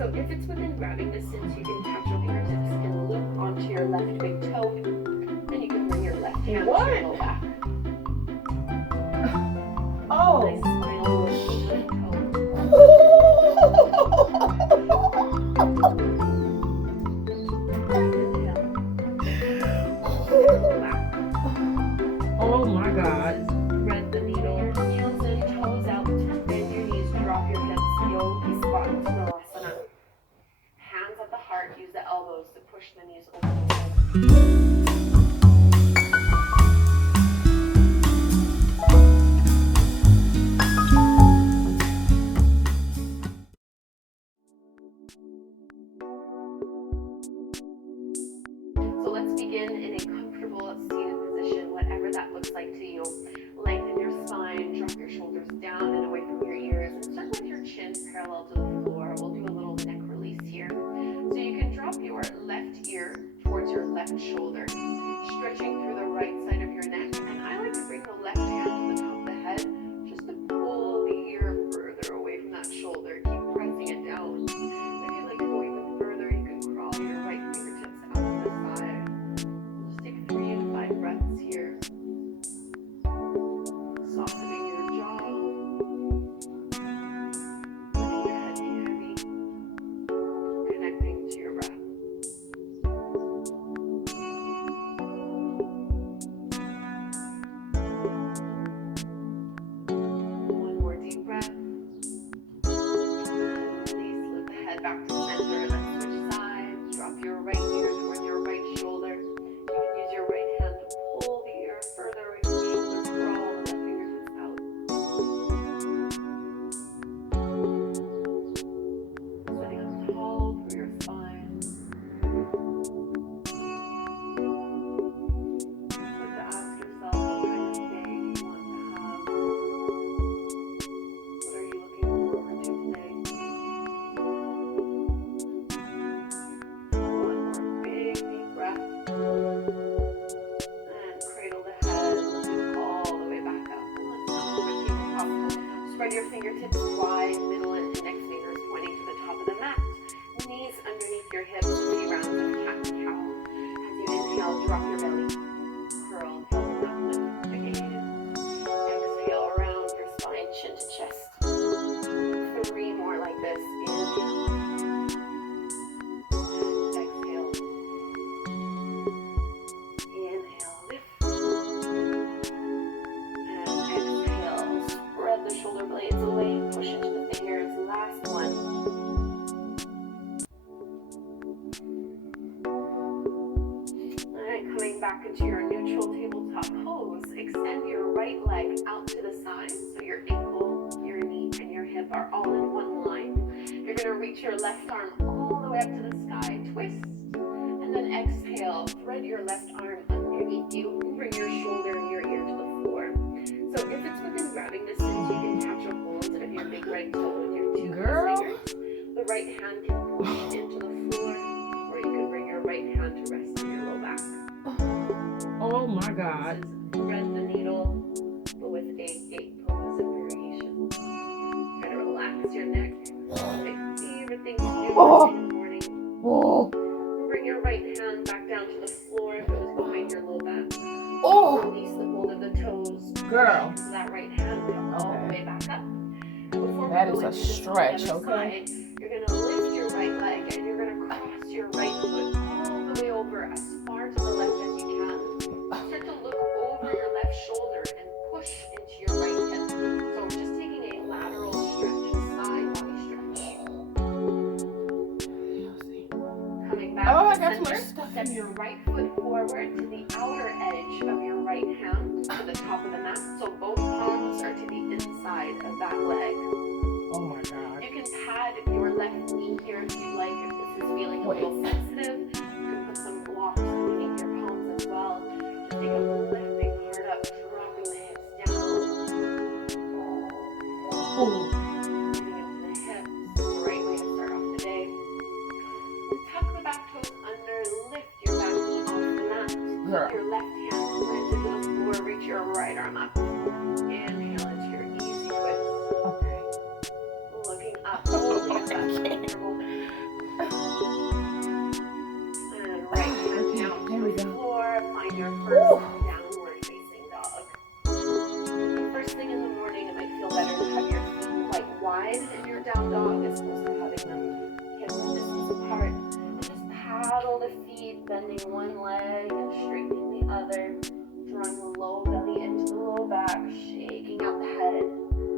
So if it's within grabbing distance, you can catch your fingertips and loop onto your left big toe, and you can bring your left hand to your low back. Oh. Nice spinal rotation toe. Oh my God. Thread the needle, heels in, toes out, bend your knees, drop your hips, yogi squat to Malasana. Hands at the heart, use the elbows to push the knees over the head. So let's begin in a comfortable seated position, whatever that looks like to you. Lengthen your spine, drop your shoulders down and away from your ears, and start with your chin parallel to the floor. We'll do a little neck release here. So you can drop your left ear towards your left shoulder, stretching through the right side of your neck. And I like to bring the left hand to the top of the head, just to pull the ear further away from that shoulder. Keep pressing it down. If you'd like to go even further, you can crawl your right fingertips out to the side. Just take 3 to 5 breaths here. Softening your jaw. Letting your head be heavy. Connecting to your breath. One more deep breath. And release. Lift the head back to center. Let's switch sides. Drop your right ear toward your right shoulder. You can use your right hand to pull the ear further away from the shoulder. Crawl the fingertips out. Sitting up tall through your spine. Start to ask yourself, what kind of day do you want to have? What are you looking forward to today? One more big deep breath. And cradle the head, lift all the way back up. Let's come to the tabletop. Spread your fingertips wide, middle and index fingers pointing to the top of the mat. Knees underneath your hips, 3 rounds of cat and cow. As you inhale, drop your belly. Curl, pelvic up, lift again. Exhale, round your spine, chin to chest. 3 more like this. Inhale. And exhale. Inhale, lift. And exhale. Spread the shoulder blades away. Push into the fingers. Last one. Alright, coming back into your neutral tabletop pose. Extend your right leg out to the side. So your ankle, your knee, and your hip are all in one line. You're going to reach your left arm all the way up to the sky. Twist. And then exhale. Thread your left arm underneath you. Bring your shoulder and your ear to the floor. So if it's within grabbing distance, you can catch a hold of your big right toe with your 2 fingers. The right hand can push into the floor, or you can bring your right hand to rest on your low back. Oh my God. This is thread the needle, but with a gate pose and variation. Try to relax your neck. My favorite thing to do in the morning. Bring your right hand back down to the floor if it was behind your low back. Release the hold of the toes. Girl. So that right hand comes all the way back up. And before That we is go a into this stretch, on the other okay? side, you're going to lift your right leg and you're going to cross your right foot all the way over as far to the left as you can. Start to look over your left shoulder and push into your right hip. So just taking a lateral stretch, side body stretch. Coming back I to got too much center, stuff step your right foot forward to the outer edge of your right hand to the top of the mat. So both palms are to the inside of that leg. Oh my God. You can pad your left knee here if you'd like, if this is feeling a little sensitive. You can put some blocks underneath your palms as well. Just take a lifting heart up, dropping the hips down. Breathing into the hips. Great way to start off the day. Tuck the back toes under, lift your back knee off the mat. Girl. Your left hand planted to the floor, reach your right arm up. Inhale into your easy twist. Okay. Looking up, holding yourself comfortable. bending one leg and straightening the other, drawing the low belly into the low back, shaking out the head,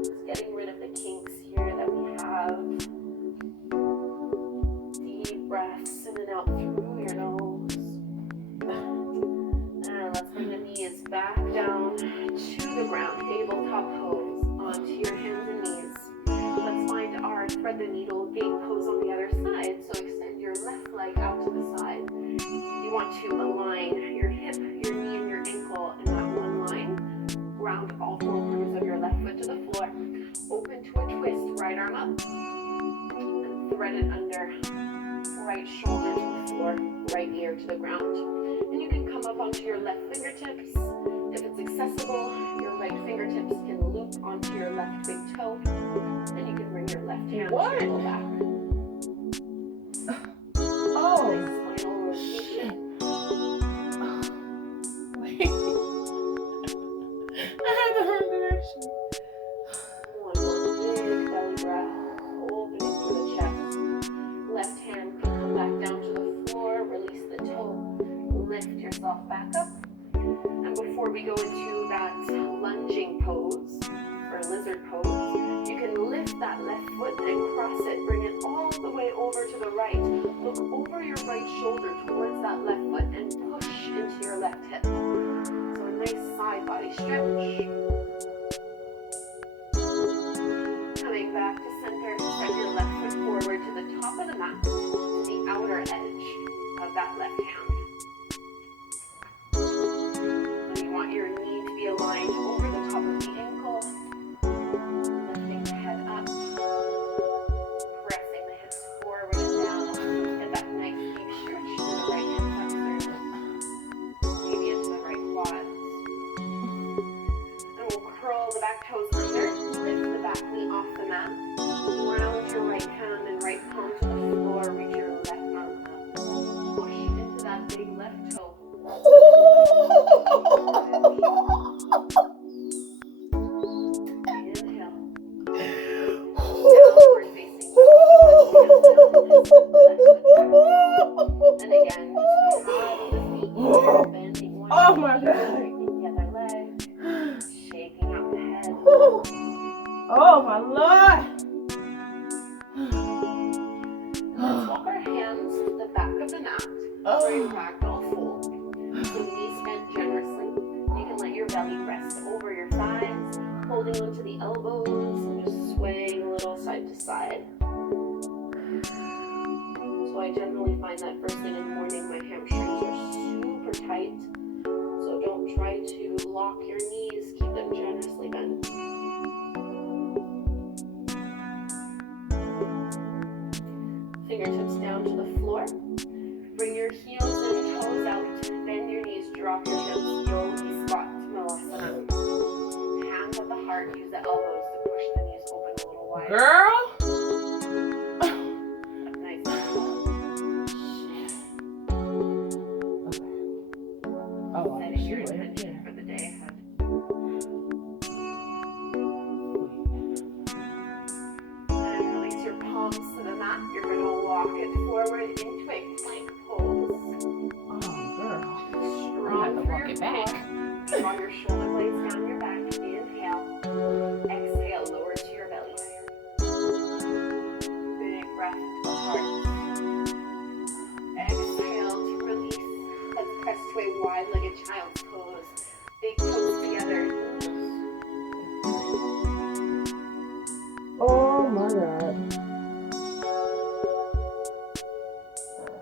just getting rid of the kinks here that we have. Deep breaths in and out through your nose. And let's bring the knees back down to the ground, tabletop pose, onto your hands and knees. Let's find our thread the needle gate pose on the other side. So extend your left leg out to the side. You want to align your hip, your knee, and your ankle in that one line. Ground all four corners of your left foot to the floor. Open to a twist, right arm up. And thread it under. Right shoulder to the floor, right ear to the ground. And you can come up onto your left fingertips. If it's accessible, your right fingertips can loop onto your left big toe. Then you can bring your left hand to your low back. Oh. Nice spinal rotation. Wait. I had the wrong direction. One more big belly breath, opening through the chest. Left hand can come back down to the floor, release the toe, lift yourself back up. And before we go into that lunging pose, or lizard pose, you can lift that left foot and cross it, bring it all the way over to the right. Look over your right shoulder towards that left foot and push into your left hip. So a nice side body stretch. Coming back to center, send your left foot forward to the top of the mat, to the outer edge of that left hand. So you want your knee to be aligned over the top of the ankle, lifting the head up, pressing the hips forward and down. Get that nice deep stretch to the right hand flexors, maybe into the right quads. And we'll curl the back toes under, lift the back knee off the mat, round your right hand and right palm to the floor, reach your left arm up, push into that big left toe. Inhale. Downward facing dog. And again, just paddle the feet, bending one Oh my knee, God. straightening the other leg, shaking out the head. Oh my Lord. Let's walk our hands to the back of the mat for a ragdoll fold. So knees bent generously. You can let your belly rest over your thighs, holding onto the elbows and just swaying a little side to side. So I generally find that first thing in the morning my hamstrings are super tight. So don't try to lock your knees, keep them generously bent. Fingertips down to the floor. Bring your heels and toes out. Bend your knees, drop your hips. Yogi squat to Malasana. Hands at the heart. Use the elbows to push the knees open a little wider. Girl. Nice. Oh, Setting your intention for the day ahead. And release your palms to the mat. You're going to walk it forward into a plank pose. Oh, girl. Strong to through walk your it back. core. Draw your shoulder blades down your back. Inhale. Exhale, lower to your belly. Big breath to the heart. Exhale to release. Let's press to a wide-legged child's pose. Big toes together. Oh my God.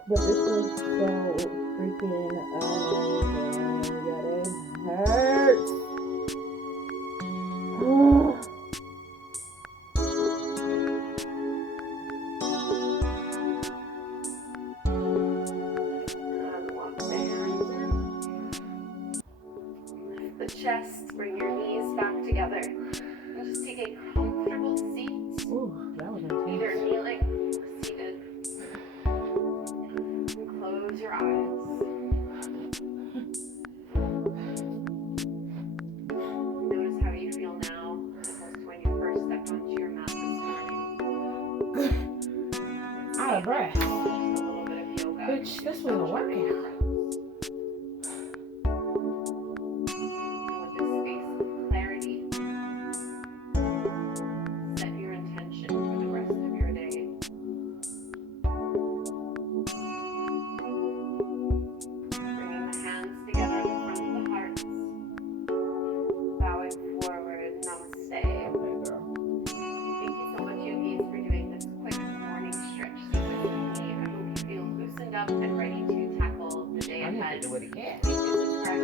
But this is so freaking amazing that it hurts. And walk the hands in. Lift the chest. Bring your knees back together. And just take a comfortable seat. Ooh, that was Either intense. kneeling or seated. And close your eyes. Notice how you feel now as opposed to when you first stepped onto your mat this morning. Out of breath. Just a little bit of yoga. yoga. Bitch, this was a workout. And with this space of clarity, set your intention for the rest of your day. Bringing the hands together in the front of the heart. Bowing forward, namaste. Okay, girl. Thank you so much, yogis, for doing this quick morning stretch sequence with me. I hope you feel loosened up and ready to tackle the day I need ahead. to do it again. Please do subscribe.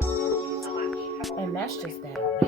Thank you so much. Have a And that's wonderful just day. that.